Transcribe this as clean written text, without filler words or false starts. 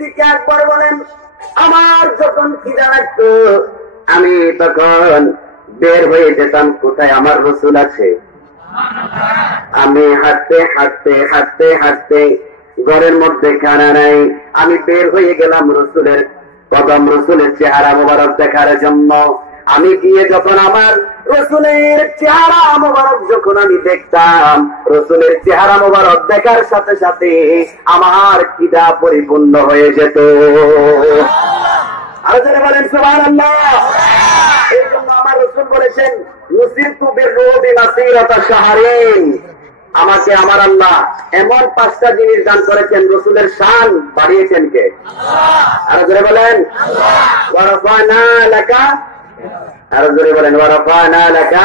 দিকে একবার বলেন, আমার যখন খিদা লাগতো আমি তখন বের হয়ে যেতাম, কোথায় আমার রসুল আছে। আমি হাঁটতে হাঁটতে হাঁটতে হাঁটতে ঘরের মধ্যে খানা নাই, আমি বের হয়ে গেলাম রসুলের কদম, রসুলের চেহারা মোবারক দেখার জন্য। আমি গিয়ে যখন আমার রসুলের চেহারা মোবারক যখন আমি দেখতাম, রসুলের চেহারা মোবারক দেখার সাথে সাথে আমার খিদা পরিপূর্ণ হয়ে যেত। আরো যারা বলেন সুবহানাল্লাহ। এই জন্য আমার রসুল বলেছেন, নুসিরতু বিররুবি মাসিরাতা শাহরিন, আমাকে আমার আল্লাহ এমন 5টা জিনিস দান করেছেন, রসুলের শান বাড়িয়েছেন কে? আরো জোরে বলেন ওয়া রাফা'না লাকা, আরো জোরে বলেন ওয়া রাফা'না লাকা